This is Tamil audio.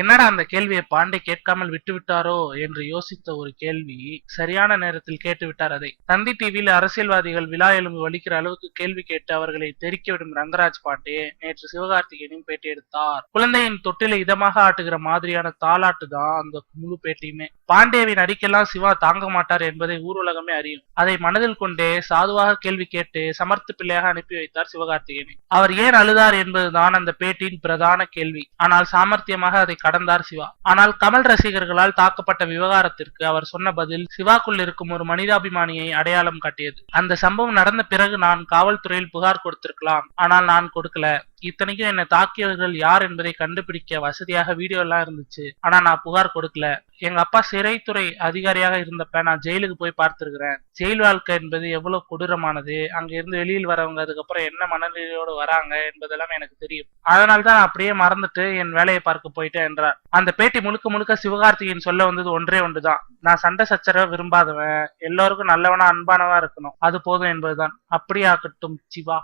என்னடா அந்த கேள்வியை பாண்டே கேட்காமல் விட்டு விட்டாரோ என்று யோசித்த ஒரு கேள்வி. சரியான நேரத்தில் கேட்டு விட்டார் அதை. தந்தி டிவியில் அரசியல்வாதிகள் விழா எலும்பு வலிக்கிற அளவுக்கு கேள்வி கேட்டு அவர்களை தெறிக்கவிடும் ரங்கராஜ் பாண்டே நேற்று சிவகார்த்திகேயனின் பேட்டி எடுத்தார். குழந்தையின் தொட்டிலை இதமாக ஆட்டுகிற மாதிரியான தாலாட்டு தான் அந்த முழு பேட்டியுமே. பாண்டேவின் அடிக்கெல்லாம் சிவா தாங்க மாட்டார் என்பதை ஊர் உலகமே அறியும். அதை மனதில் கொண்டே சாதுவாக கேள்வி கேட்டு சமர்த்த பிள்ளையாக அனுப்பி வைத்தார் சிவகார்த்திகேயனை. அவர் ஏன் அழுதார் என்பதுதான் அந்த பேட்டியின் பிரதான கேள்வி. ஆனால் சாமர்த்தியமாக அதை கடந்தார் சிவா. ஆனால் கமல் ரசிகர்களால் தாக்கப்பட்ட விவகாரத்திற்கு அவர் சொன்ன பதில் சிவாக்குள் இருக்கும் ஒரு மனிதாபிமானியை அடையாளம் காட்டியது. அந்த சம்பவம் நடந்த பிறகு நான் காவல்துறையில் புகார் கொடுத்திருக்கலாம், ஆனால் நான் கொடுக்கல. இத்தனைக்கும் என்னை தாக்கியவர்கள் யார் என்பதை கண்டுபிடிக்க வசதியாக வீடியோ எல்லாம் இருந்துச்சு. ஆனா நான் புகார் கொடுக்கல. எங்க அப்பா சிறைத்துறை அதிகாரியாக இருந்தப்ப நான் ஜெயிலுக்கு போய் பார்த்திருக்கிறேன். ஜெயில் வாழ்க்கை என்பது எவ்வளவு கொடூரமானது, அங்க இருந்து வெளியில் வரவங்க அதுக்கப்புறம் என்ன மனநிலையோடு வராங்க என்பதெல்லாம் எனக்கு தெரியும். அதனால்தான் நான் அப்படியே மறந்துட்டு என் வேலையை பார்க்க போயிட்டேன் என்றார். அந்த பேட்டி முழுக்க முழுக்க சிவகார்த்திகேயன் சொல்ல வந்தது ஒன்றே ஒன்றுதான். நான் சண்டை சச்சரவை விரும்பாதவன், எல்லோருக்கும் நல்லவனா அன்பானவா இருக்கணும், அது போதும் என்பதுதான். அப்படியே ஆக்கட்டும் சிவா.